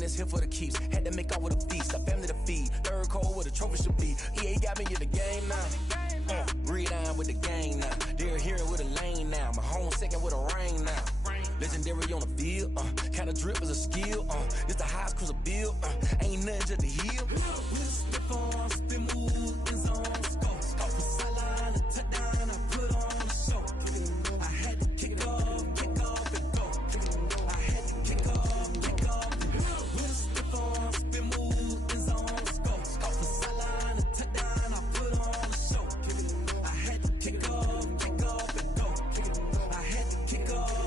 in this here for the keeps. Had to make off with a feast, a family to feed. Third cold where the trophy should be. EA got me in the game now. Breathe down with the gang now. They're here with a lane now. My home second with a rain now. Legendary on the field, kinda drip as a skill, it's the highest cruiser bill, ain't nothing just to heal. Step on, spin move, in zone, scope. Sideline, a touchdown, I put on a show. I had to kick off and go. I had to kick off and go. Step on, spin move, in zone, scope. Sideline, a touchdown, I put on a show. I had to kick off and go. I had to kick off.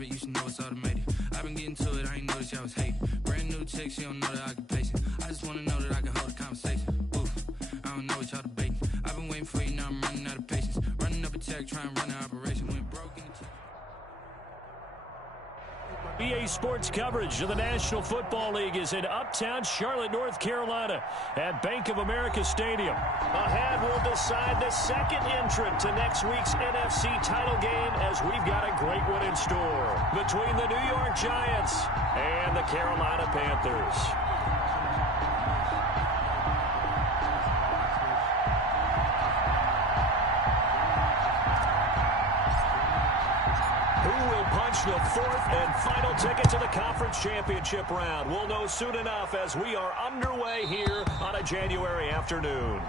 You should know it's automated. I've been getting to it, I ain't noticed y'all was hating. Brand new chick, she don't know the occupation. I just wanna know that I can hold a conversation. Oof, I don't know what y'all debating. I've been waiting for you, now I'm running out of patience. Running up a check, trying to run an operation. Went broke in the check. EA Sports coverage of the National Football League is in uptown Charlotte, North Carolina at Bank of America Stadium. Ahead, we'll decide the second entrant to next week's NFC title game as we've got a great one in store between the New York Giants and the Carolina Panthers. The fourth and final ticket to the conference championship round. We'll know soon enough as we are underway here on a January afternoon.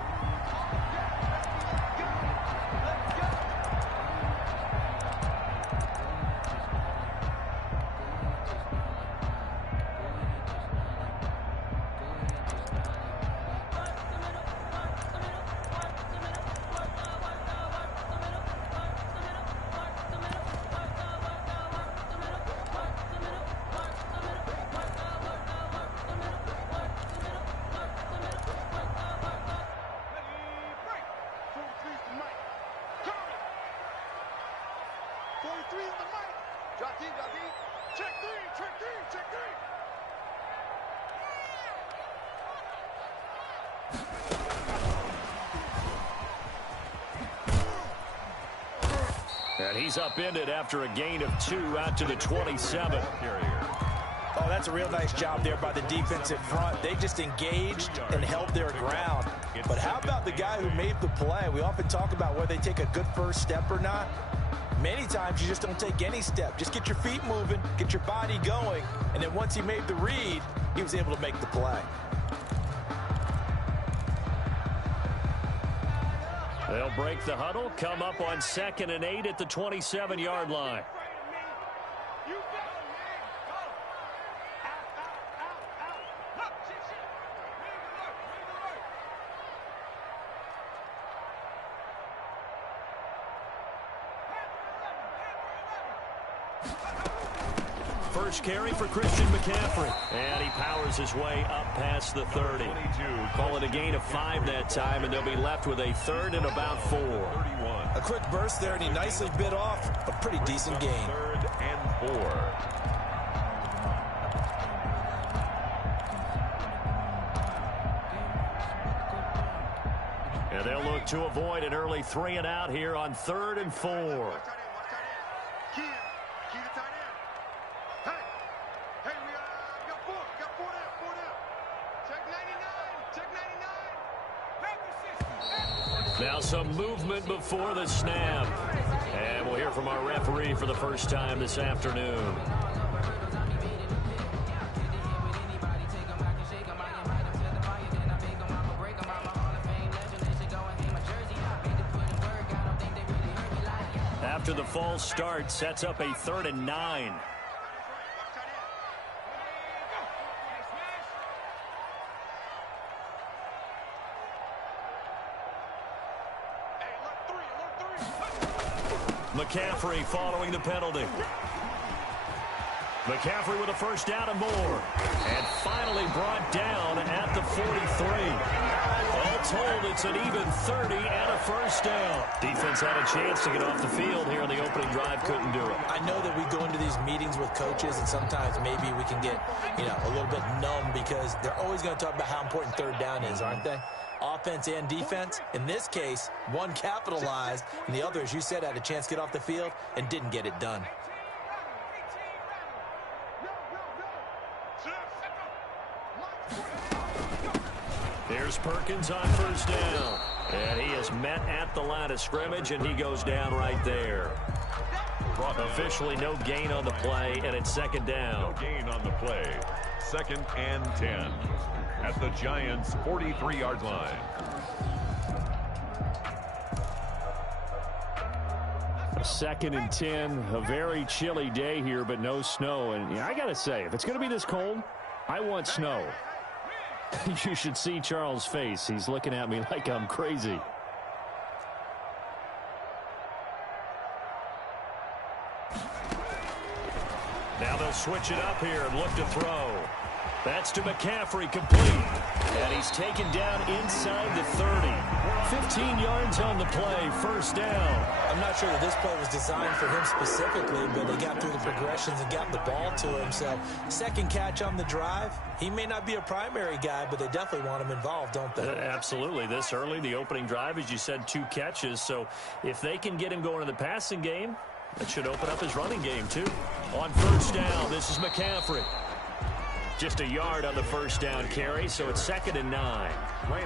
And he's upended after a gain of 2 out to the 27. Oh, that's a real nice job there by the defensive front. They just engaged and held their ground. But how about the guy who made the play? We often talk about whether they take a good first step or not. Many times you just don't take any step. Just get your feet moving, get your body going, and then once he made the read, he was able to make the play. They'll break the huddle, come up on 2nd and 8 at the 27-yard line. First carry for Christian McCaffrey. And he powers his way up past the 30. Call it a gain of 5 that time, and they'll be left with a 3rd and about 4. A quick burst there, and he nicely bit off a pretty decent gain. 3rd and 4. And they'll look to avoid an early 3 and out here on 3rd and 4. Now some movement before the snap. And we'll hear from our referee for the first time this afternoon. After the false start, sets up a 3rd and 9. McCaffrey following the penalty. McCaffrey with a first down and more. And finally brought down at the 43. All told, it's an even 30 and a first down. Defense had a chance to get off the field here on the opening drive. Couldn't do it. I know that we go into these meetings with coaches, and sometimes maybe we can get, a little bit numb because they're always going to talk about how important third down is, aren't they? Offense and defense. In this case, one capitalized, and the other, as you said, had a chance to get off the field and didn't get it done. Here's Perkins on first down. And he is met at the line of scrimmage, and he goes down right there. Officially no gain on the play, and it's second down. No gain on the play. 2nd and 10 at the Giants' 43-yard line. Second and 10, a very chilly day here, but no snow. And I got to say, if it's going to be this cold, I want snow. You should see Charles' face. He's looking at me like I'm crazy. Now they'll switch it up here and look to throw. That's to McCaffrey, complete. And he's taken down inside the 30. 15 yards on the play, first down. I'm not sure that this play was designed for him specifically, but they got through the progressions and got the ball to him. So, second catch on the drive. He may not be a primary guy, but they definitely want him involved, don't they? Absolutely. This early, the opening drive, as you said, 2 catches. So, if they can get him going in the passing game, that should open up his running game, too. On first down, this is McCaffrey. Just a yard on the first down carry, so it's 2nd and 9.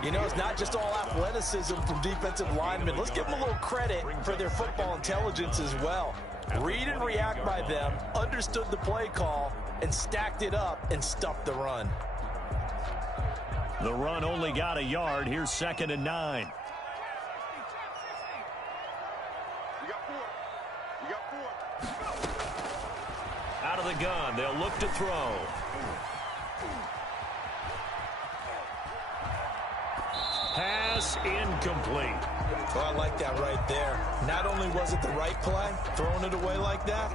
It's not just all athleticism from defensive linemen. Let's give them a little credit for their football intelligence as well. Read and react by them, understood the play call, and stacked it up and stuffed the run. The run only got a yard. Here's 2nd and 9. Out of the gun, they'll look to throw. Pass incomplete. Well, I like that right there. Not only was it the right play, throwing it away like that,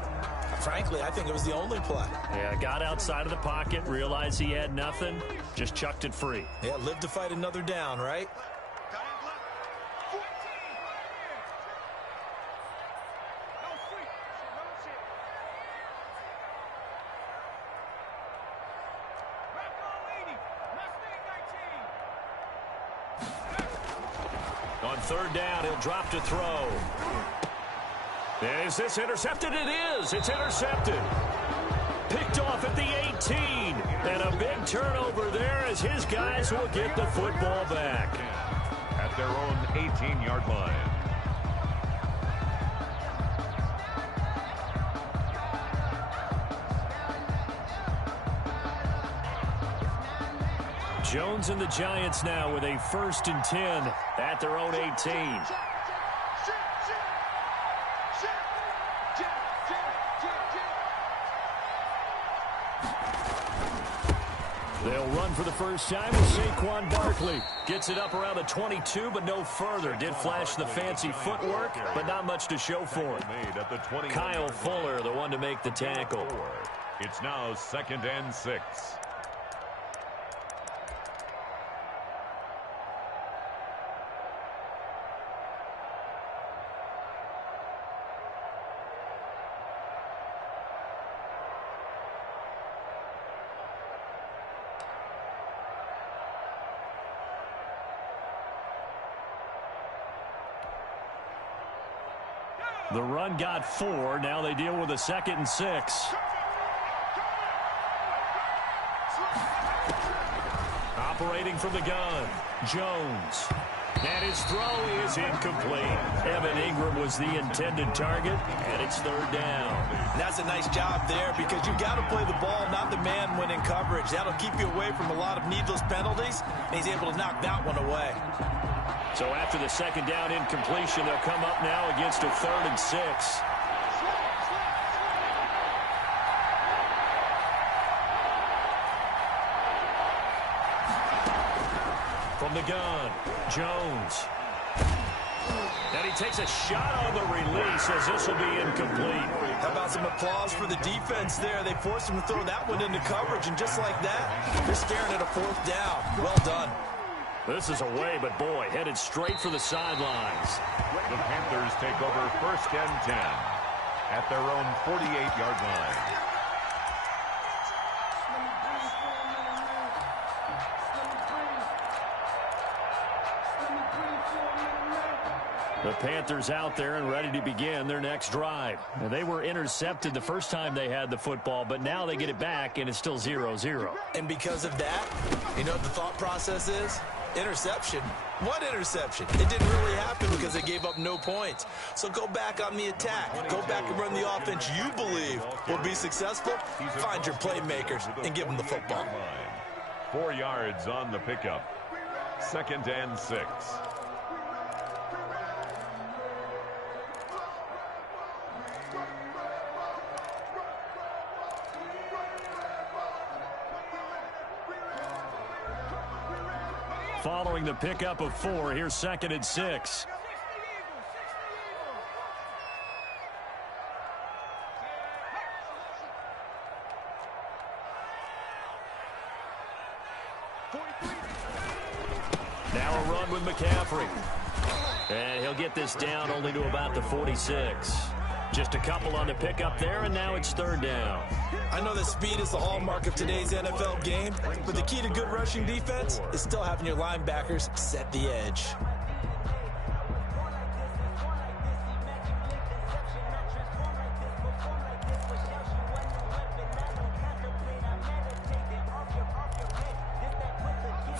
frankly, I think it was the only play. Yeah, got outside of the pocket, realized he had nothing, just chucked it free. Yeah, live to fight another down, right? On third down, he'll drop to throw. Is this intercepted? It is. It's intercepted. Picked off at the 18. And a big turnover there as his guys will get the football back. At their own 18-yard line. Jones and the Giants now with a 1st and 10 at their own 18. They'll run for the first time with Saquon Barkley. Gets it up around the 22, but no further. Did flash the fancy footwork, but not much to show for it. Kyle Fuller, the one to make the tackle. It's now 2nd and 6. The run got 4. Now they deal with a 2nd and 6. Operating from the gun, Jones. And his throw is incomplete. Evan Ingram was the intended target, and it's 3rd down. That's a nice job there because you've got to play the ball, not the man when in coverage. That'll keep you away from a lot of needless penalties, and he's able to knock that one away. So after the 2nd down incompletion, they'll come up now against a 3rd and 6. From the gun, Jones. And he takes a shot on the release as this will be incomplete. How about some applause for the defense there? They forced him to throw that one into coverage, and just like that, they're staring at a 4th down. Well done. This is away, but boy, headed straight for the sidelines. The Panthers take over 1st and 10 at their own 48-yard line. The Panthers out there and ready to begin their next drive. Now, they were intercepted the first time they had the football, but now they get it back, and it's still 0-0. And because of that, you know what the thought process is? Interception. What interception? It didn't really happen because they gave up no points. So go back on the attack. Go back and run the offense you believe will be successful. Find your playmakers and give them the football. 4 yards on the pickup. 2nd and 6. Following the pickup of 4, here's 2nd and 6. Now a run with McCaffrey. And he'll get this down only to about the 46. Just a couple on the pickup there, and now it's 3rd down. I know that speed is the hallmark of today's NFL game, but the key to good rushing defense is still having your linebackers set the edge.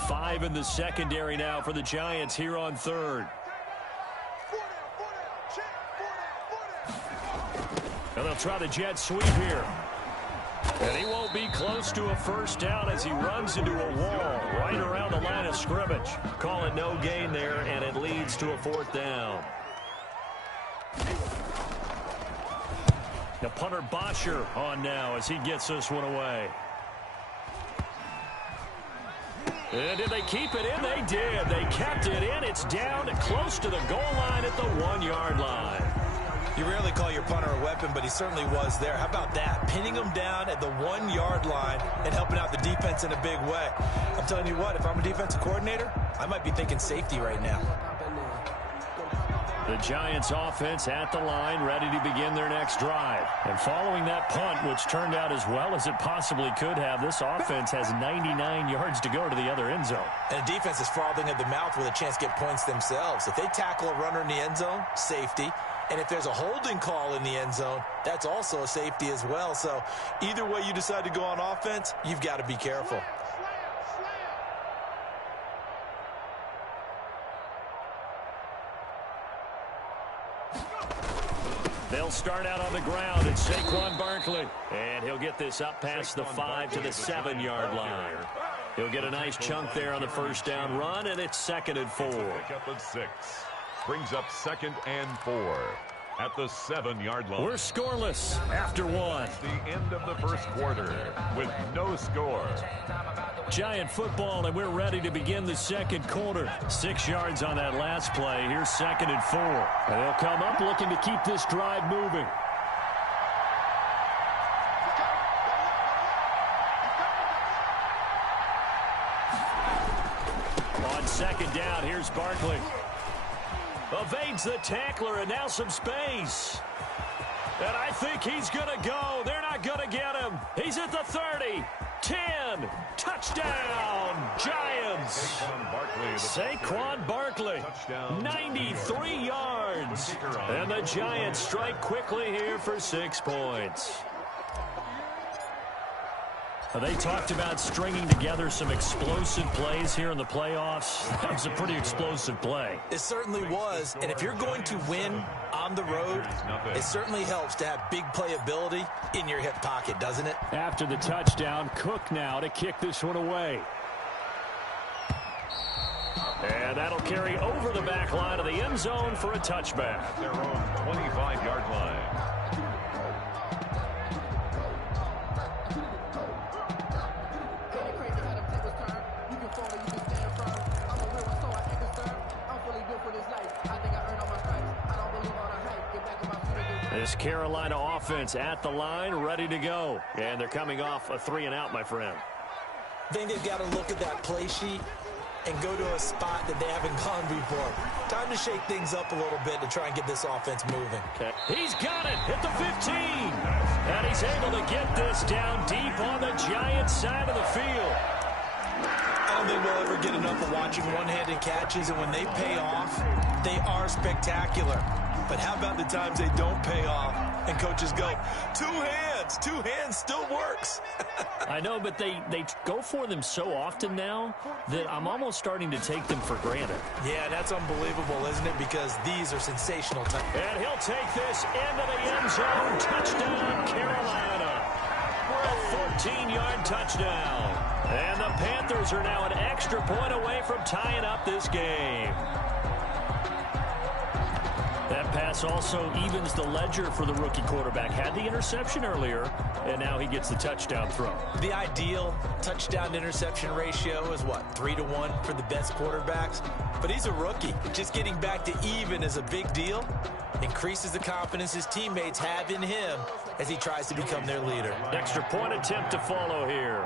Five in the secondary now for the Giants here on 3rd. And they'll try the jet sweep here. And he won't be close to a 1st down as he runs into a wall right around the line of scrimmage. Call it no gain there, and it leads to a 4th down. Now punter Bosher on now as he gets this one away. And did they keep it in? They did. They kept it in. It's down close to the goal line at the 1-yard line. You rarely call your punter a weapon, but he certainly was there. How about that? Pinning him down at the 1-yard line and helping out the defense in a big way. I'm telling you what, if I'm a defensive coordinator, I might be thinking safety right now. The Giants offense at the line, ready to begin their next drive. And following that punt, which turned out as well as it possibly could have, this offense has 99 yards to go to the other end zone. And the defense is frothing at the mouth with a chance to get points themselves. If they tackle a runner in the end zone, safety. And if there's a holding call in the end zone, that's also a safety as well. So either way you decide to go on offense, you've got to be careful. They'll start out on the ground. It's Saquon Barkley. And he'll get this up past the 5 to the 7-yard line. He'll get a nice chunk there on the 1st down run, and it's 2nd and 4. Pickup of 6. Brings up 2nd and 4 at the 7-yard line. We're scoreless after 1. The end of the 1st quarter with no score. Giant football, and we're ready to begin the 2nd quarter. 6 yards on that last play. Here's 2nd and 4. And they'll come up looking to keep this drive moving. On 2nd down, here's Barkley. Evades the tackler, and now some space. And I think he's going to go. They're not going to get him. He's at the 30. 10. Touchdown, Giants. Saquon Barkley, 93 yards. And the Giants strike quickly here for 6 points. They talked about stringing together some explosive plays here in the playoffs. That was a pretty explosive play. It certainly was. And if you're going to win on the road, it certainly helps to have big playability in your hip pocket, doesn't it? After the touchdown, Cook now to kick this one away. And that'll carry over the back line of the end zone for a touchback. At their own 25-yard line. This Carolina offense at the line, ready to go. And they're coming off a 3-and-out, my friend. I think they've got to look at that play sheet and go to a spot that they haven't gone before. Time to shake things up a little bit to try and get this offense moving. Okay. He's got it at the 15. And he's able to get this down deep on the Giants side of the field. I don't think we'll ever get enough of watching one-handed catches, and when they pay off, they are spectacular. But how about the times they don't pay off and coaches go, two hands still works. I know, but they go for them so often now that I'm almost starting to take them for granted. Yeah, that's unbelievable, isn't it? Because these are sensational times. And he'll take this into the end zone. Touchdown, Carolina. A 14-yard touchdown. And the Panthers are now an extra point away from tying up this game. That pass also evens the ledger for the rookie quarterback. Had the interception earlier, and now he gets the touchdown throw. The ideal touchdown-interception ratio is, what, 3-to-1 for the best quarterbacks? But he's a rookie. Just getting back to even is a big deal. Increases the confidence his teammates have in him as he tries to become their leader. Extra point attempt to follow here.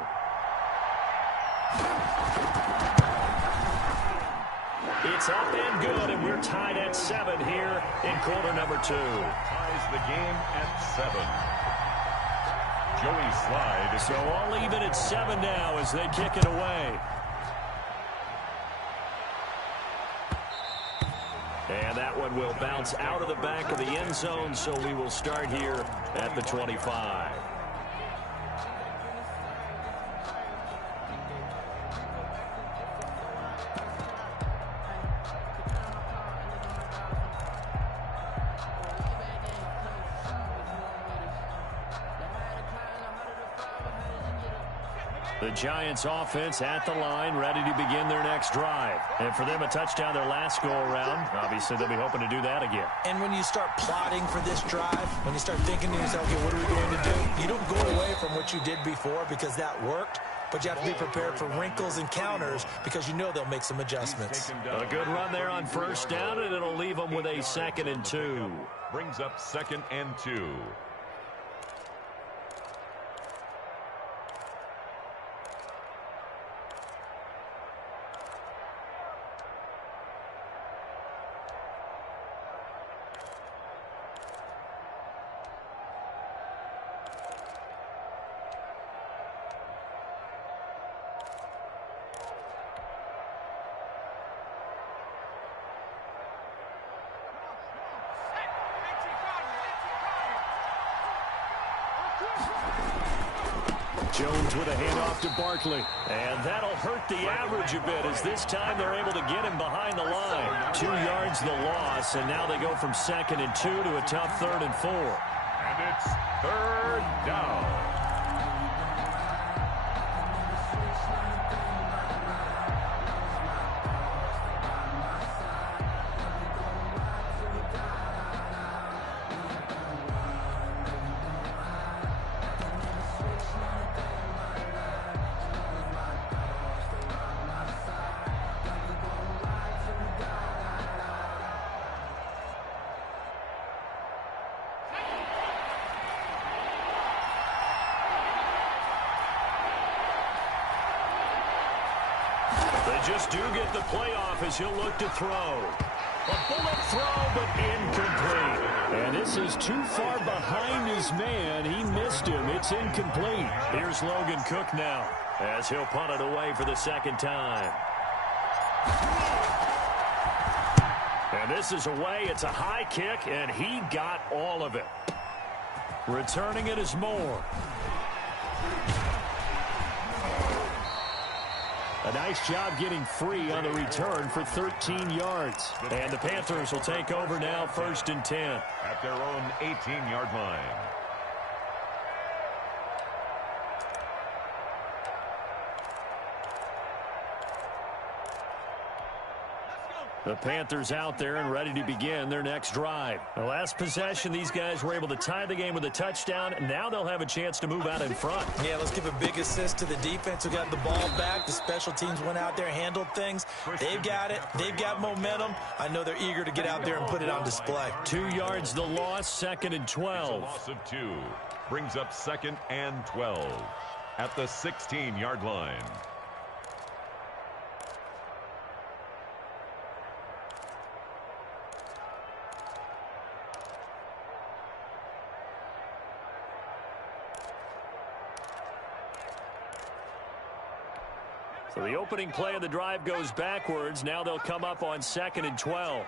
It's up and good, and we're tied at 7 here in quarter number 2. Ties the game at 7. Joey Slide. So all even at 7 now as they kick it away. And that one will bounce out of the back of the end zone, so we will start here at the 25. The Giants offense at the line, ready to begin their next drive. And for them, a touchdown their last go-around. Obviously, they'll be hoping to do that again. And when you start plotting for this drive, when you start thinking to yourself, okay, what are we going to do? You don't go away from what you did before because that worked, but you have to be prepared for wrinkles and counters because you know they'll make some adjustments. A good run there on first down, and it'll leave them with a 2nd and 2. Brings up 2nd and 2. Jones with a handoff to Barkley. And that'll hurt the average a bit as this time they're able to get him behind the line. 2 yards the loss, and now they go from 2nd and 2 to a tough 3rd and 4. And it's 3rd down. They just do get the playoff as he'll look to throw. A bullet throw, but incomplete. And this is too far behind his man. He missed him. It's incomplete. Here's Logan Cook now as he'll punt it away for the 2nd time. And this is away. It's a high kick, and he got all of it. Returning it is Moore. A nice job getting free on the return for 13 yards. And the Panthers will take over now, 1st and 10. At their own 18-yard line. The Panthers out there and ready to begin their next drive. The last possession, these guys were able to tie the game with a touchdown. Now they'll have a chance to move out in front. Yeah, let's give a big assist to the defense who got the ball back. The special teams went out there, handled things. They've got it. They've got momentum. I know they're eager to get out there and put it on display. 2 yards the loss, 2nd and 12. Loss of 2 brings up 2nd and 12 at the 16-yard line. So the opening play of the drive goes backwards. Now they'll come up on 2nd and 12.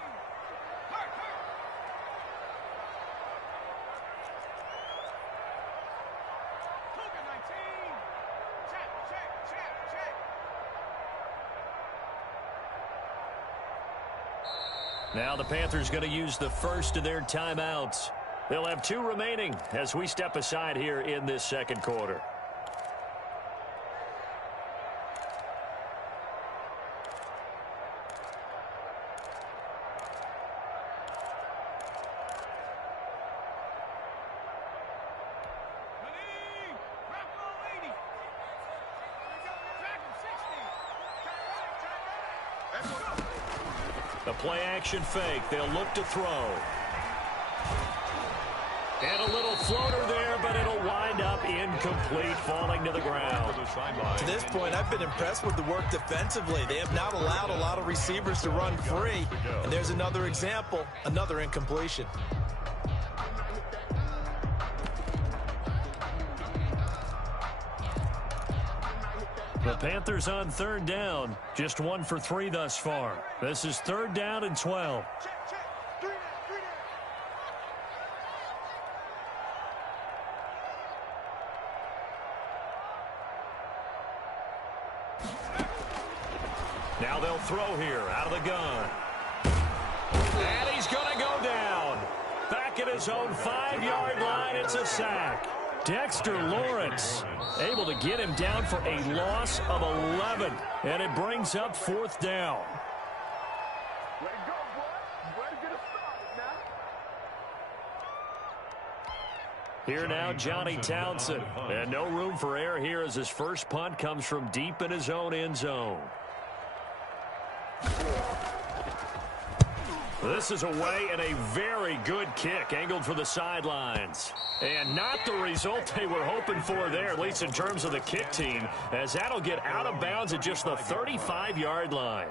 Now the Panthers going to use the first of their timeouts. They'll have 2 remaining as we step aside here in this second quarter. The play-action fake. They'll look to throw. And a little floater there, but it'll wind up incomplete, falling to the ground. To this point, I've been impressed with the work defensively. They have not allowed a lot of receivers to run free. And there's another example, another incompletion. The Panthers on 3rd down. Just 1 for 3 thus far. This is 3rd down and 12. Now they'll throw here out of the gun. And he's going to go down. Back at his own 5-yard line, it's a sack. Dexter Lawrence able to get him down for a loss of 11. And it brings up 4th down. Here now, Johnny Townsend. And no room for error here as his first punt comes from deep in his own end zone. This is away and a very good kick angled for the sidelines. And not the result they were hoping for there, at least in terms of the kick team, as that'll get out of bounds at just the 35-yard line.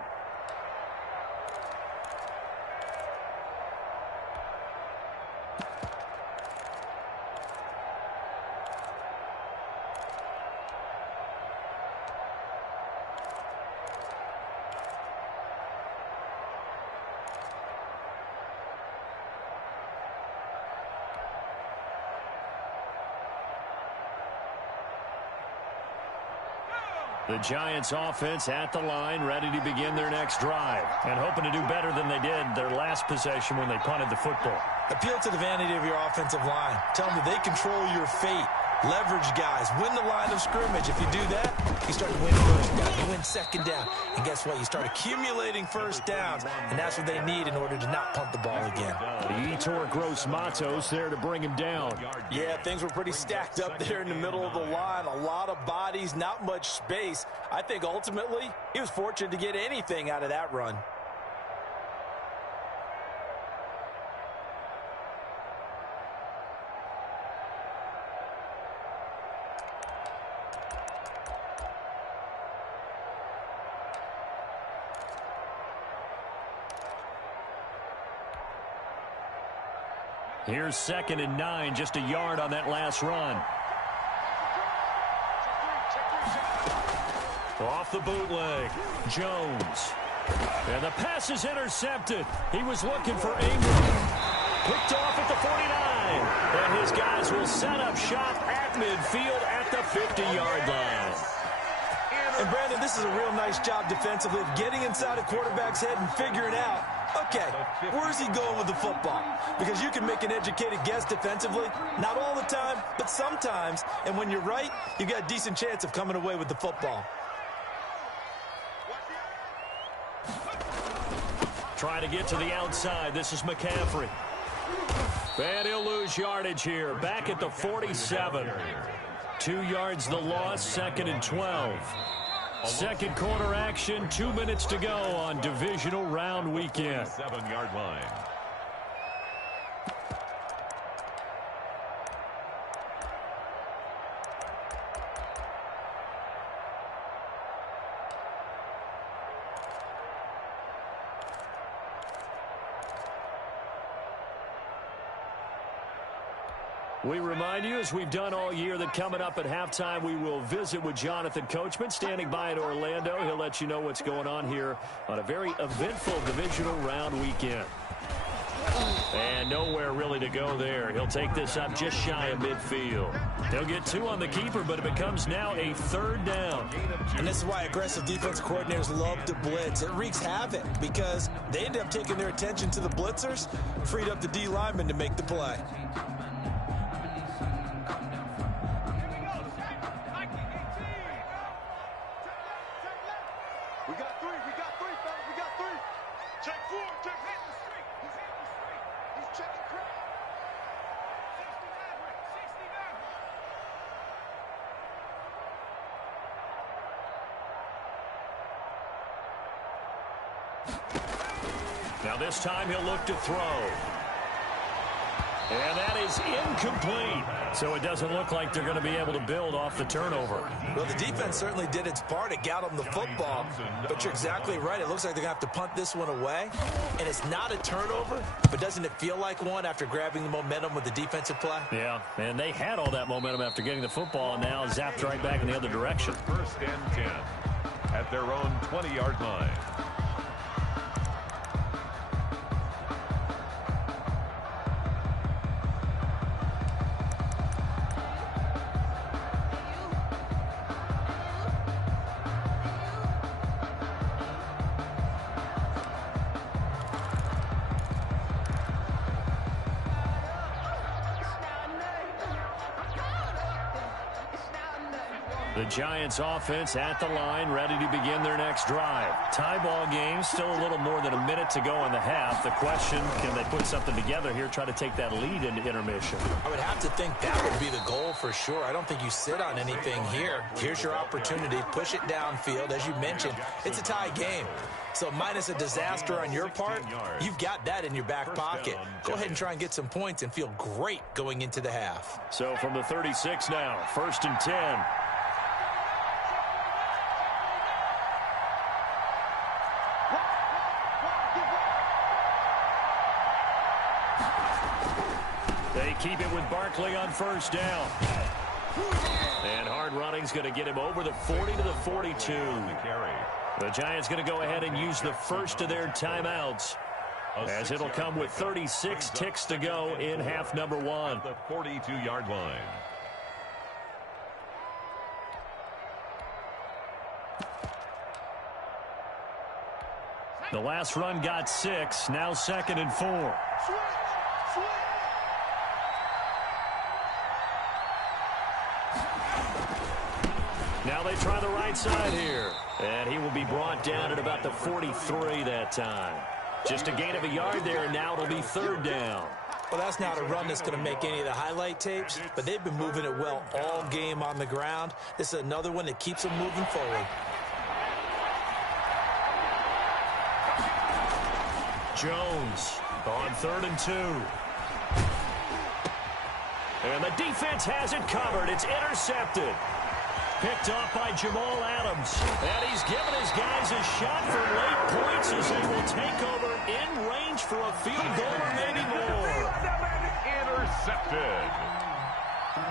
The Giants offense at the line, ready to begin their next drive, and hoping to do better than they did their last possession when they punted the football. Appeal to the vanity of your offensive line. Tell them that they control your fate. Leverage guys. Win the line of scrimmage. If you do that, you start to win 1st down. You win 2nd down. And guess what? You start accumulating 1st downs, and that's what they need in order to not punt the ball again. The Etor Gross Matos there to bring him down. Yeah, things were pretty stacked up there in the middle of the line. A lot of bodies, not much space. I think ultimately he was fortunate to get anything out of that run. Here's 2nd and 9, just a yard on that last run. Off the bootleg, Jones. And the pass is intercepted. He was looking for Ingram. Picked off at the 49. And his guys will set up shop at midfield at the 50-yard line. And Brandon, this is a real nice job defensively of getting inside a quarterback's head and figuring out, okay, where's he going with the football? Because you can make an educated guess defensively, not all the time, but sometimes. And when you're right, you've got a decent chance of coming away with the football. Trying to get to the outside. This is McCaffrey. And he'll lose yardage here. Back at the 47. 2 yards the loss, 2nd and 12. Second quarter action, 2 minutes to go on divisional round weekend. 7-yard line. We remind you, as we've done all year, that coming up at halftime, we will visit with Jonathan Coachman, standing by in Orlando. He'll let you know what's going on here on a very eventful divisional round weekend. And nowhere really to go there. He'll take this up just shy of midfield. He'll get 2 on the keeper, but it becomes now a 3rd down. And this is why aggressive defense coordinators love to blitz. It wreaks havoc because they end up taking their attention to the blitzers, freed up the D lineman to make the play. Now this time he'll look to throw. And that is incomplete. So it doesn't look like they're going to be able to build off the turnover. Well, the defense certainly did its part. It got them the football. But you're exactly right. It looks like they're going to have to punt this one away. And it's not a turnover, but doesn't it feel like one after grabbing the momentum with the defensive play? Yeah, and they had all that momentum after getting the football, and now zapped right back in the other direction. 1st and 10 at their own 20-yard line. The Giants offense at the line, ready to begin their next drive. Tie ball game, still a little more than a minute to go in the half. The question, can they put something together here, try to take that lead into intermission? I would have to think that would be the goal for sure. I don't think you sit on anything here. Here's your opportunity. Push it downfield. As you mentioned, it's a tie game. So minus a disaster on your part, you've got that in your back pocket. Go ahead and try and get some points and feel great going into the half. So from the 36 now, 1st and 10. They keep it with Barkley on 1st down. And hard running's going to get him over the 40 to the 42. The Giants going to go ahead and use the first of their timeouts, as it'll come with 36 ticks to go in half number 1. The 42-yard line. The last run got 6, now 2nd and 4. Now they try the right side here. And he will be brought down at about the 43 that time. Just a gain of a yard there, and now it'll be 3rd down. Well, that's not a run that's going to make any of the highlight tapes, but they've been moving it well all game on the ground. This is another one that keeps them moving forward. Jones on 3rd and 2. And the defense has it covered. It's intercepted. Picked off by Jamal Adams. And he's given his guys a shot for late points as they will take over in range for a field goal or maybe more. Intercepted.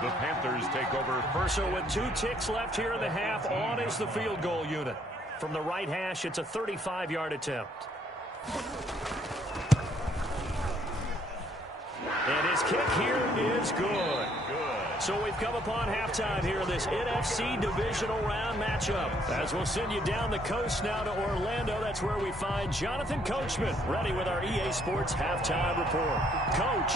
The Panthers take over first. So with 2 ticks left here in the half, on is the field goal unit. From the right hash, it's a 35-yard attempt. And his kick here is good. So we've come upon halftime here in this NFC divisional round matchup. As we'll send you down the coast now to Orlando, that's where we find Jonathan Coachman, ready with our EA Sports halftime report. Coach,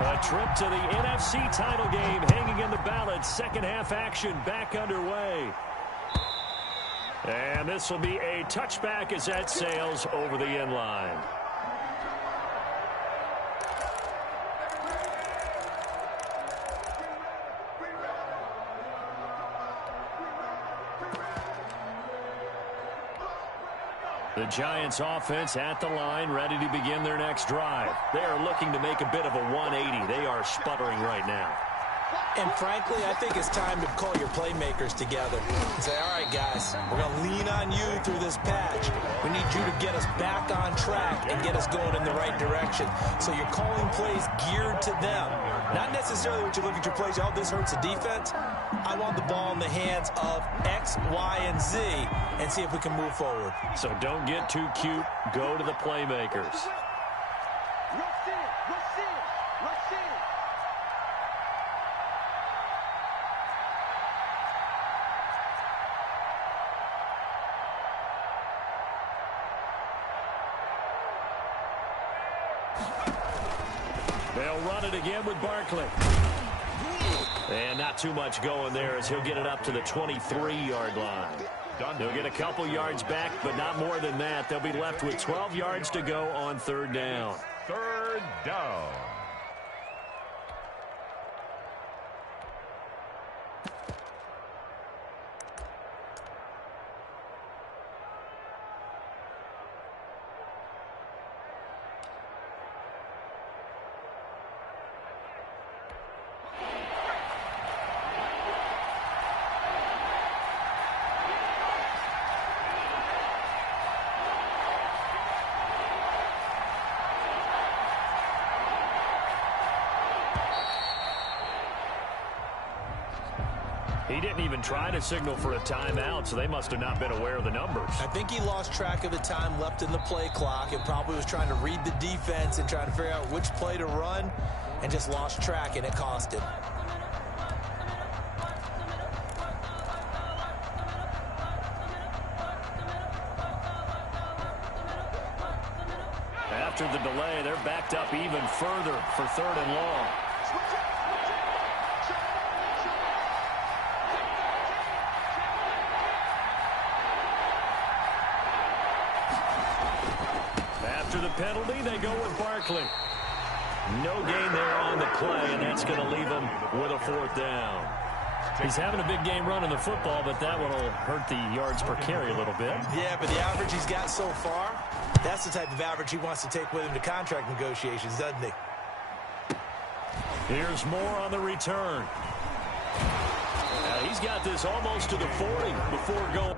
a trip to the NFC title game hanging in the balance. Second half action back underway. And this will be a touchback as that sails over the end line. The Giants offense at the line, ready to begin their next drive. They are looking to make a bit of a 180. They are sputtering right now. And frankly, I think it's time to call your playmakers together and say, all right, guys, we're going to lean on you through this patch. We need you to get us back on track and get us going in the right direction. So you're calling plays geared to them. Not necessarily what you look at your plays, oh, this hurts the defense. I want the ball in the hands of X, Y, and Z and see if we can move forward. So don't get too cute. Go to the playmakers. They'll run it again with Barkley. And not too much going there as he'll get it up to the 23-yard line. They'll get a couple yards back, but not more than that. They'll be left with 12 yards to go on third down. Third down. He didn't even try to signal for a timeout, so they must have not been aware of the numbers. I think he lost track of the time left in the play clock and probably was trying to read the defense and trying to figure out which play to run and just lost track, and it cost him. After the delay, they're backed up even further for third and long. After the penalty, they go with Barkley. No gain there on the play, and that's going to leave him with a fourth down. He's having a big game running the football, but that one will hurt the yards per carry a little bit. Yeah, but the average he's got so far, that's the type of average he wants to take with him to contract negotiations, doesn't he? Here's more on the return. He's got this almost to the 40 before going.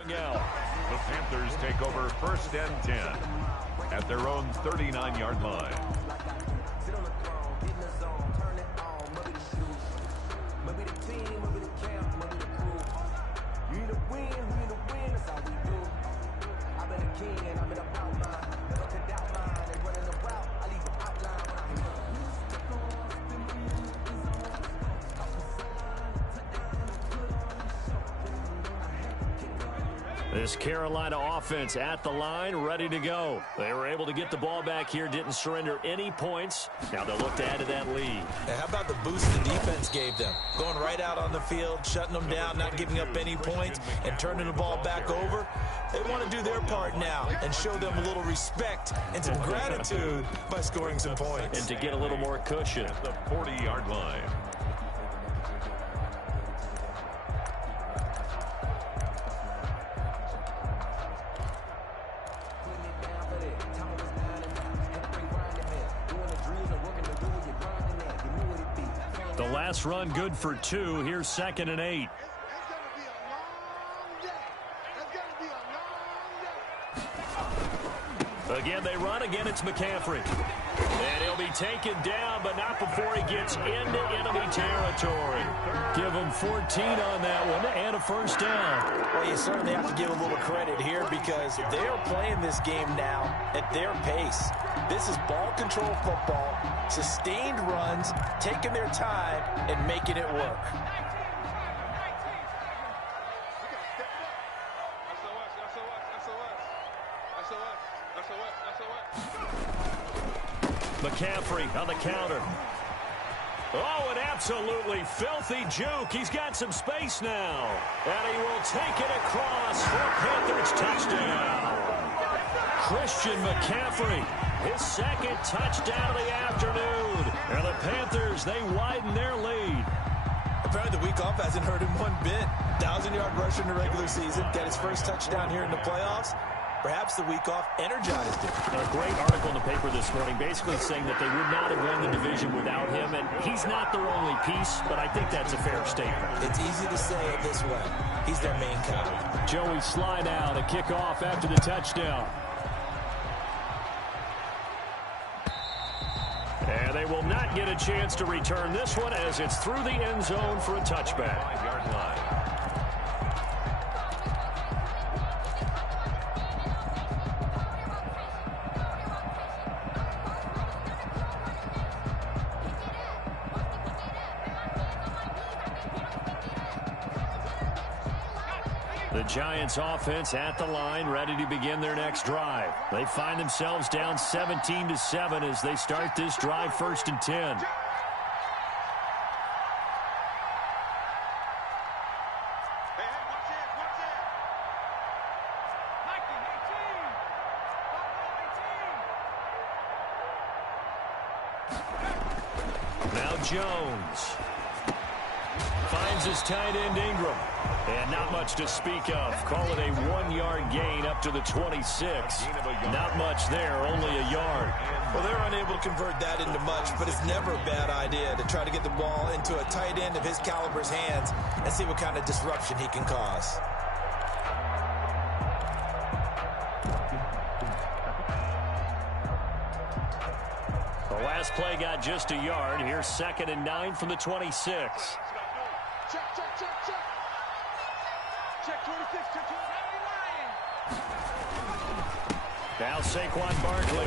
The Panthers take over 1st and 10 at their own 39-yard line. This Carolina offense at the line, ready to go. They were able to get the ball back here, didn't surrender any points. Now they'll look to add to that lead. And how about the boost the defense gave them? Going right out on the field, shutting them down, not giving up any points, and turning the ball back over. They want to do their part now and show them a little respect and some gratitude by scoring some points. And to get a little more cushion. At the 40-yard line. The last run good for 2. Here's 2nd and 8. Again, they run. Again, it's McCaffrey. And he'll be taken down, but not before he gets into enemy territory. Give him 14 on that one and a first down. Well, you certainly have to give a little credit here because they are playing this game now at their pace. This is ball control football, sustained runs, taking their time, and making it work. McCaffrey on the counter. Oh, an absolutely filthy juke. He's got some space now. And he will take it across for a Panthers touchdown. Christian McCaffrey, his 2nd touchdown of the afternoon. And the Panthers, they widen their lead. Apparently the week off hasn't hurt him one bit. 1,000-yard rusher in the regular season. Got his first touchdown here in the playoffs. Perhaps the week off energized him. A great article in the paper this morning basically saying that they would not have won the division without him, and he's not their only piece, but I think that's a fair statement. It's easy to say it this way. He's their main guy. Joey slide out, a kickoff after the touchdown. And they will not get a chance to return this one as it's through the end zone for a touchback. 5-yard line. The Giants offense at the line, ready to begin their next drive. They find themselves down 17-7 as they start this drive 1st and 10. Now Jones finds his tight end Ingram. And not much to speak of. Call it a 1-yard gain up to the 26. Not much there, only a yard. Well, they're unable to convert that into much, but it's never a bad idea to try to get the ball into a tight end of his caliber's hands and see what kind of disruption he can cause. The last play got just a yard. Here's 2nd and 9 from the 26. Check, check, check, check. Check 26, check 29. Now Saquon Barkley.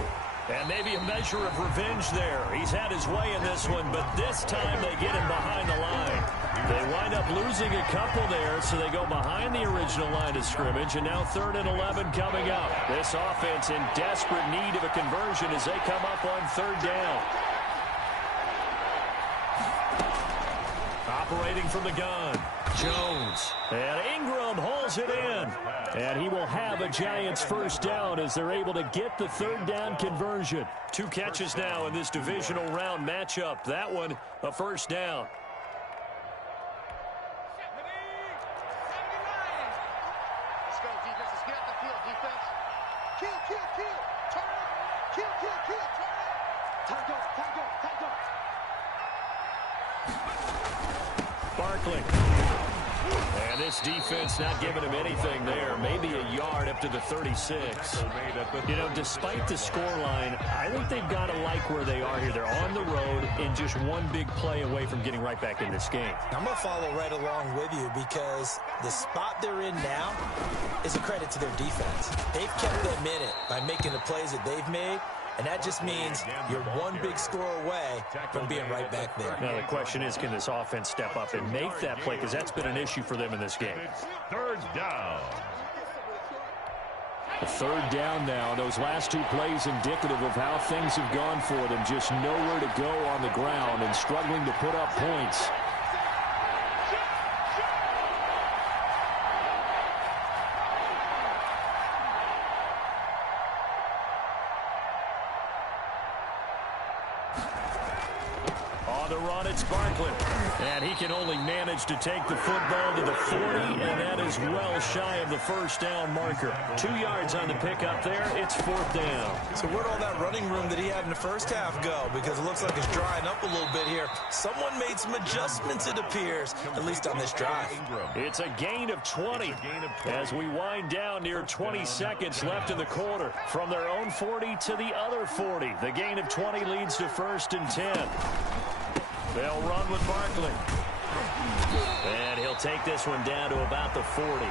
And maybe a measure of revenge there. He's had his way in this one, but this time they get him behind the line. They wind up losing a couple there, so they go behind the original line of scrimmage, and now 3rd and 11 coming up. This offense in desperate need of a conversion as they come up on 3rd down. Operating from the gun, Jones. And Ingram holds it in. And he will have a Giants first down as they're able to get the 3rd down conversion. 2 catches now in this divisional round matchup. That one, a first down. Let's go, defense. Let's get out the field, defense. Kill, kill, kill. Turn it. Kill, kill, kill. Turn it. Time go, time go, time go. Barkley. And this defense not giving him anything there. Maybe a yard up to the 36. You know, despite the scoreline, I think they've got to like where they are here. They're on the road and just one big play away from getting right back in this game. I'm going to follow right along with you because the spot they're in now is a credit to their defense. They've kept them in it by making the plays that they've made. And that just means you're one big score away from being right back there. Now, the question is, can this offense step up and make that play? Because that's been an issue for them in this game. Third down. A third down now. Those last two plays indicative of how things have gone for them. Just nowhere to go on the ground and struggling to put up points. And he can only manage to take the football to the 40, and that is well shy of the first down marker. 2 yards on the pickup there. It's fourth down. So where'd all that running room that he had in the first half go? Because it looks like it's drying up a little bit here. Someone made some adjustments, it appears, at least on this drive. It's a gain of 20 as we wind down near 20 seconds left in the quarter. From their own 40 to the other 40. The gain of 20 leads to 1st and 10. They'll run with Barkley. And he'll take this one down to about the 40.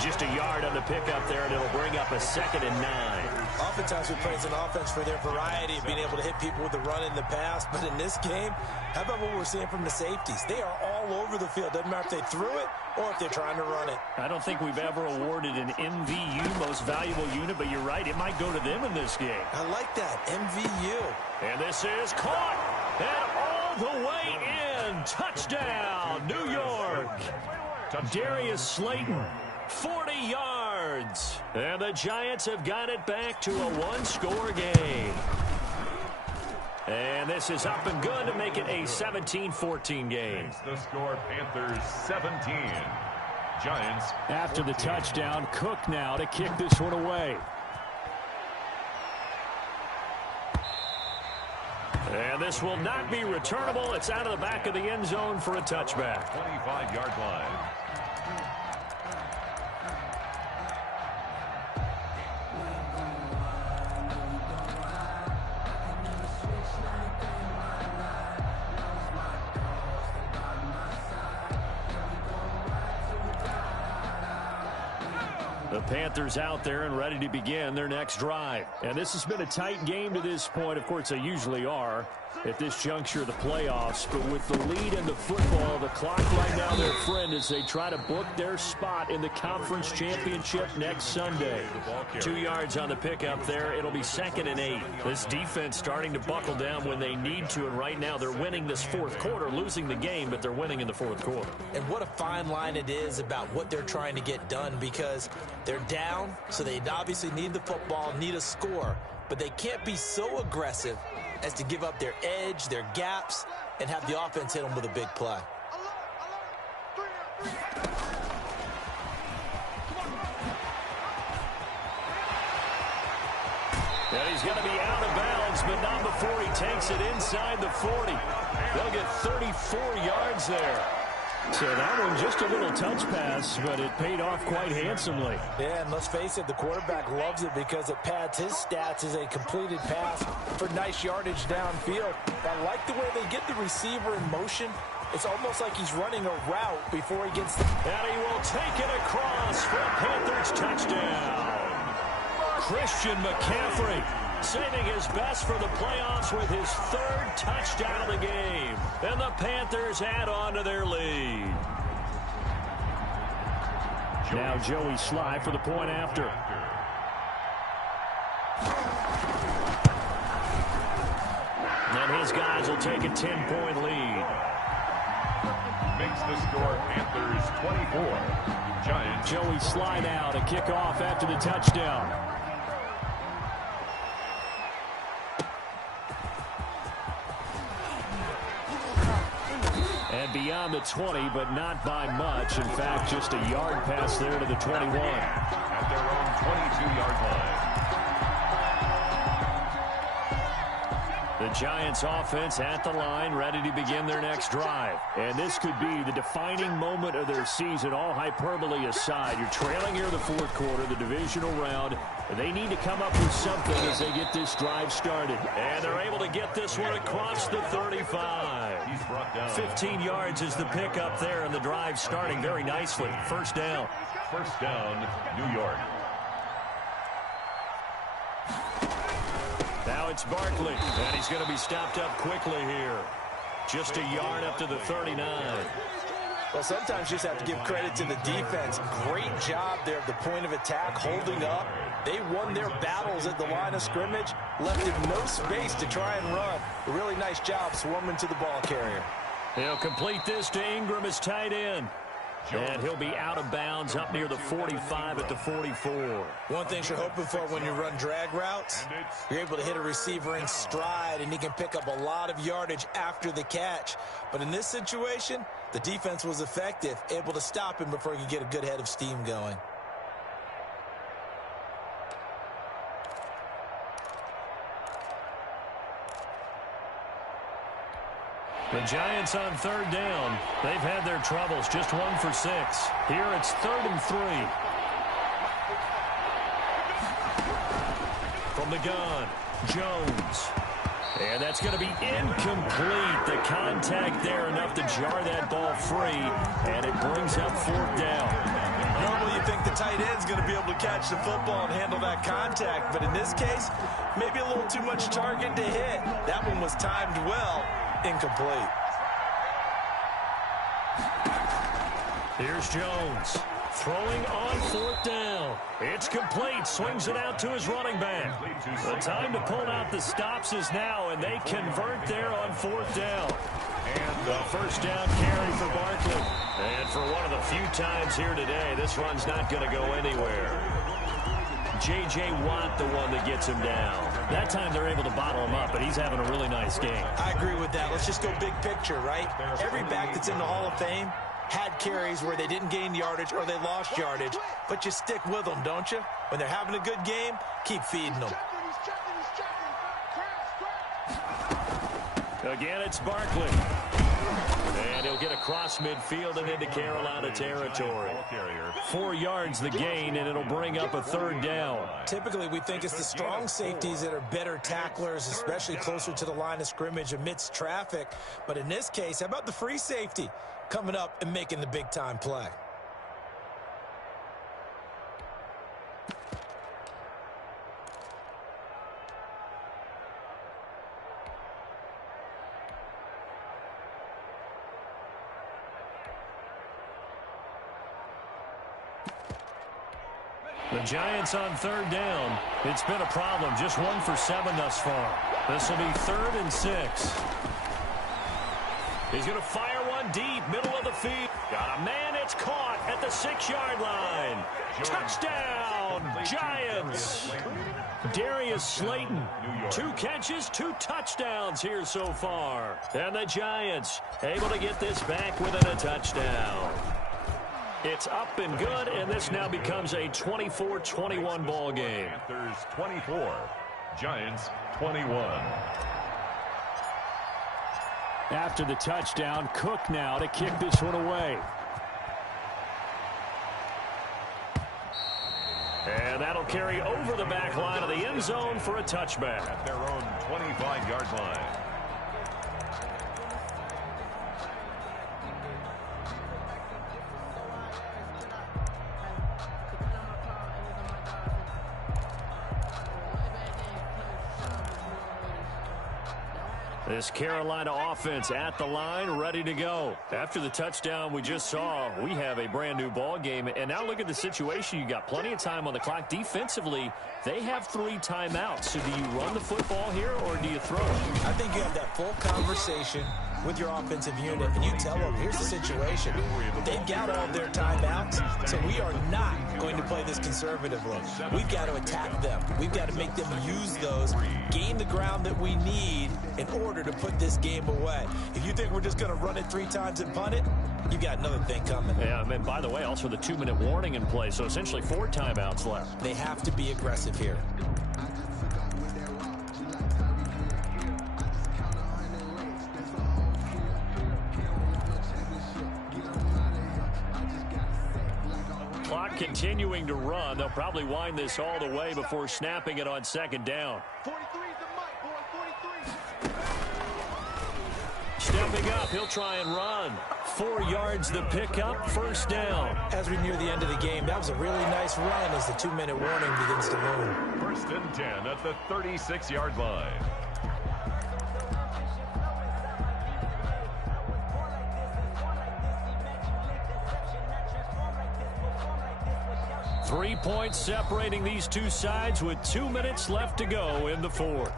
Just a yard on the pickup there, and it'll bring up a 2nd and 9. Oftentimes we praise an offense for their variety of being able to hit people with the run in the pass. But in this game, how about what we're seeing from the safeties? They are all over the field. Doesn't matter if they threw it or if they're trying to run it. I don't think we've ever awarded an MVU, most valuable unit, but you're right, it might go to them in this game. I like that, MVU. And this is caught. And all the way in. Touchdown, New York. Darius Slayton, 40 yards. And the Giants have got it back to a one-score game. And this is up and good to make it a 17-14 game. The score, Panthers 17. Giants. After the touchdown, Cook now to kick this one away. And this will not be returnable. It's out of the back of the end zone for a touchback. 25-yard line. The Panthers out there and ready to begin their next drive. And this has been a tight game to this point. Of course, they usually are at this juncture of the playoffs. But with the lead in the football, the clock right now their friend as they try to book their spot in the conference championship next Sunday. 2 yards on the pickup there. It'll be 2nd and 8. This defense starting to buckle down when they need to. And right now they're winning this fourth quarter, losing the game, but they're winning in the fourth quarter. And what a fine line it is about what they're trying to get done, because they're down, so they obviously need the football, need a score, but they can't be so aggressive as to give up their edge, their gaps, and have the offense hit them with a big play. And he's going to be out of bounds, but not before he takes it inside the 40. They'll get 34 yards there. So that one just a little touch pass, but it paid off quite handsomely. Yeah, and let's face it, the quarterback loves it because it pads his stats as a completed pass for nice yardage downfield. I like the way they get the receiver in motion. It's almost like he's running a route before he gets the... And he will take it across for a Panthers touchdown. Christian McCaffrey saving his best for the playoffs with his 3rd touchdown of the game. And the Panthers add on to their lead. Now Joey Sly for the point after. And his guys will take a 10-point lead. Makes the score Panthers 24. Giants. Joey Sly now to kick off after the touchdown. And beyond the 20, but not by much. In fact, just a yard pass there to the 21. At their own 22-yard line. The Giants offense at the line, ready to begin their next drive. And this could be the defining moment of their season, all hyperbole aside. You're trailing here in the fourth quarter, the divisional round. And they need to come up with something as they get this drive started. And they're able to get this one across the 35. 15 yards is the pickup there, and the drive starting very nicely. First down. First down, New York. Now it's Barkley, and he's going to be stopped up quickly here. Just a yard up to the 39. Well, sometimes you just have to give credit to the defense. Great job there at the point of attack, holding up. They won their battles at the line of scrimmage, left him no space to try and run. A really nice job swarming to the ball carrier. He'll complete this to Ingram as tight end. And he'll be out of bounds up near the 45 at the 44. One thing you're hoping for when you run drag routes, you're able to hit a receiver in stride, and he can pick up a lot of yardage after the catch. But in this situation, the defense was effective, able to stop him before he could get a good head of steam going. The Giants on third down. They've had their troubles, just 1 for 6. Here it's 3rd and 3. From the gun, Jones. And that's going to be incomplete. The contact there enough to jar that ball free, and it brings up 4th down. Normally you think the tight end's going to be able to catch the football and handle that contact, but in this case, maybe a little too much target to hit. That one was timed well. Incomplete. Here's Jones throwing on 4th down. It's complete. Swings it out to his running back. The time to pull out the stops is now, and they convert there on 4th down. And the first down carry for Barkley. And for one of the few times here today, this run's not going to go anywhere. J.J. Watt, the one that gets him down. That time they're able to bottle him up, but he's having a really nice game. I agree with that. Let's just go big picture, right? Every back that's in the Hall of Fame had carries where they didn't gain yardage or they lost yardage, but you stick with them, don't you? When they're having a good game, keep feeding them. Again, it's Barkley. And he'll get across midfield and into Carolina territory. 4 yards the gain, and it'll bring up a 3rd down. Typically, we think it's the strong safeties that are better tacklers, especially closer to the line of scrimmage amidst traffic. But in this case, how about the free safety coming up and making the big-time play? The Giants on 3rd down. It's been a problem. Just 1 for 7 thus far. This will be 3rd and 6. He's going to fire one deep, middle of the field. Got a man. It's caught at the 6-yard line. Touchdown, Giants. Darius Slayton, 2 catches, 2 touchdowns here so far. And the Giants able to get this back within a touchdown. It's up and good, and this now becomes a 24-21 ball game. Panthers 24, Giants 21. After the touchdown, Cook now to kick this one away. And that'll carry over the back line of the end zone for a touchback. At their own 25-yard line. This Carolina offense at the line, ready to go. After the touchdown we just saw, we have a brand new ball game. And now look at the situation. You got plenty of time on the clock. Defensively, they have 3 timeouts. So do you run the football here or do you throw it? I think you have that full conversation with your offensive unit, and you tell them, here's the situation. They've got all their timeouts, so we are not going to play this conservatively. We've got to attack them. We've got to make them use those, gain the ground that we need in order to put this game away. If you think we're just going to run it 3 times and punt it, you've got another thing coming. Yeah, and by the way, also the 2-minute warning in play, so essentially 4 timeouts left. They have to be aggressive here. continuing to run. They'll probably wind this all the way before snapping it on second down. 43 is the mic, boy. 43. Stepping up, he'll try and run. 4 yards the pickup, first down. As we near the end of the game, that was a really nice run as the 2-minute warning begins to loom. First and 10 at the 36-yard line. Three points separating these two sides with 2 minutes left to go in the fourth.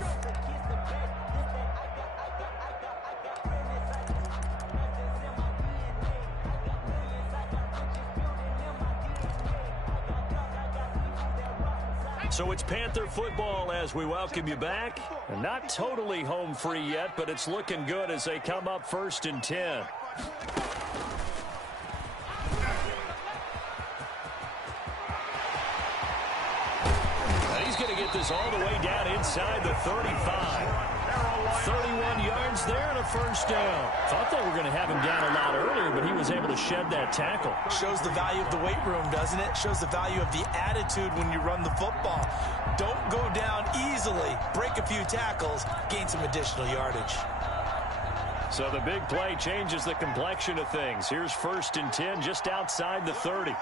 So it's Panther football as we welcome you back. And not totally home free yet, but it's looking good as they come up first and 10. Going to get this all the way down inside the 35. 31 yards there and a first down. Thought they were going to have him down a lot earlier, but he was able to shed that tackle. Shows the value of the weight room, doesn't it? Shows the value of the attitude when you run the football. Don't go down easily. Break a few tackles. Gain some additional yardage. So the big play changes the complexion of things. Here's first and 10 just outside the 30.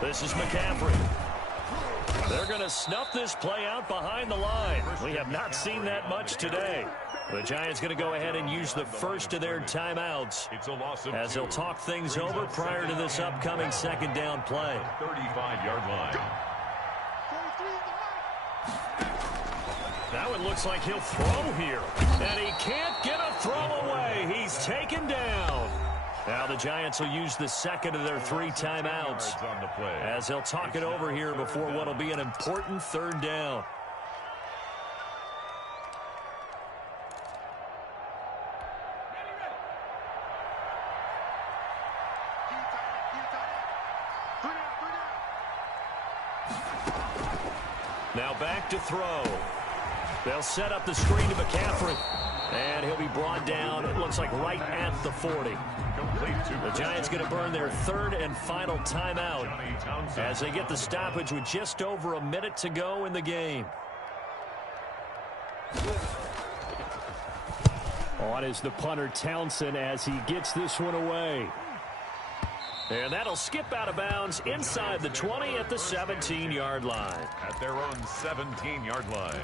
This is McCaffrey. They're going to snuff this play out behind the line. We have not seen that much today. The Giants going to go ahead and use the first of their timeouts as they'll talk things over prior to this upcoming second down play. 35-yard line. Now it looks like he'll throw here. And he can't get a throw away. He's taken down. Now the Giants will use the second of their 3 timeouts as they'll talk it over here before what will be an important third down. Now back to throw. They'll set up the screen to McCaffrey. And he'll be brought down, it looks like, right at the 40. The Giants going to burn their third and final timeout as they get the stoppage with just over a minute to go in the game. On is the punter Townsend as he gets this one away. And that'll skip out of bounds inside the 20 at the 17-yard line. At their own 17-yard line.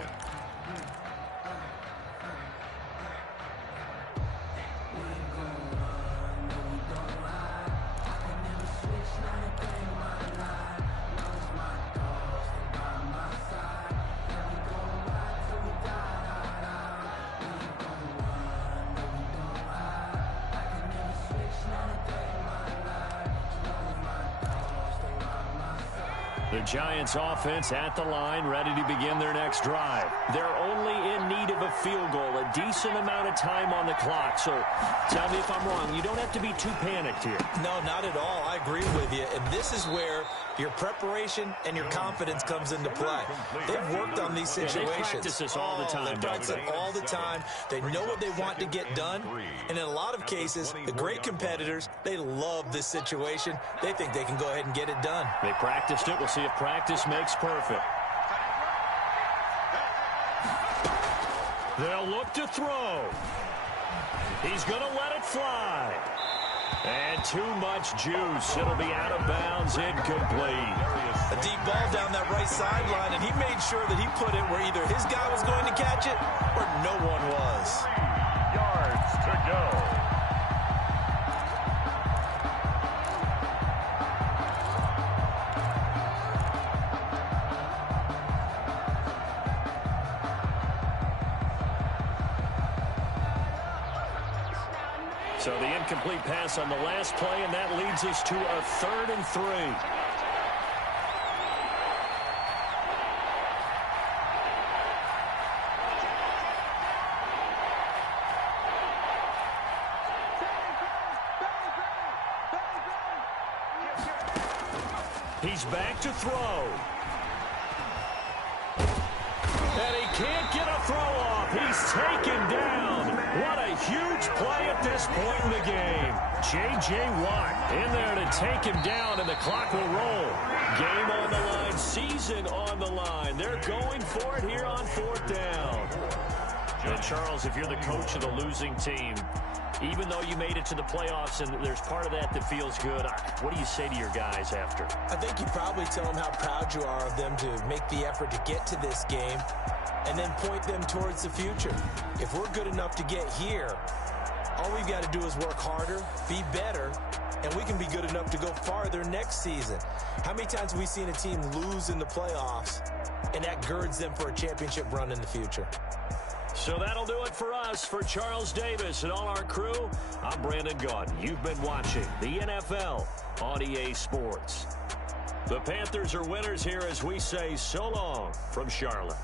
The Giants offense at the line, ready to begin their next drive. They're only in need of a field goal, a decent amount of time on the clock. So tell me if I'm wrong. You don't have to be too panicked here. No, not at all. I agree with you. And this is where your preparation and your confidence comes into play. They've worked on these situations. They practice this all the time. They practice it all the time. They know what they want to get done. And in a lot of cases, the great competitors, they love this situation. They think they can go ahead and get it done. They practiced it. We'll see if practice makes perfect. They'll look to throw. He's going to let it fly. And too much juice. It'll be out of bounds, incomplete. A deep ball down that right sideline, and he made sure that he put it where either his guy was going to catch it or no one was. 3 yards to go. So the incomplete pass on the last play, and that leads us to a 3rd and 3. He's back to throw. And he can't get a throw off. He's taken down. What a huge play at this point in the game. J.J. Watt in there to take him down, and the clock will roll. Game on the line, season on the line. They're going for it here on 4th down. And Charles, if you're the coach of the losing team, even though you made it to the playoffs and there's part of that feels good, what do you say to your guys after? I think you probably tell them how proud you are of them to make the effort to get to this game and then point them towards the future. If we're good enough to get here, all we've got to do is work harder, be better, and we can be good enough to go farther next season. How many times have we seen a team lose in the playoffs, and that girds them for a championship run in the future? So that'll do it for us. For Charles Davis and all our crew, I'm Brandon Gaudin. You've been watching the NFL on EA Sports. The Panthers are winners here as we say so long from Charlotte.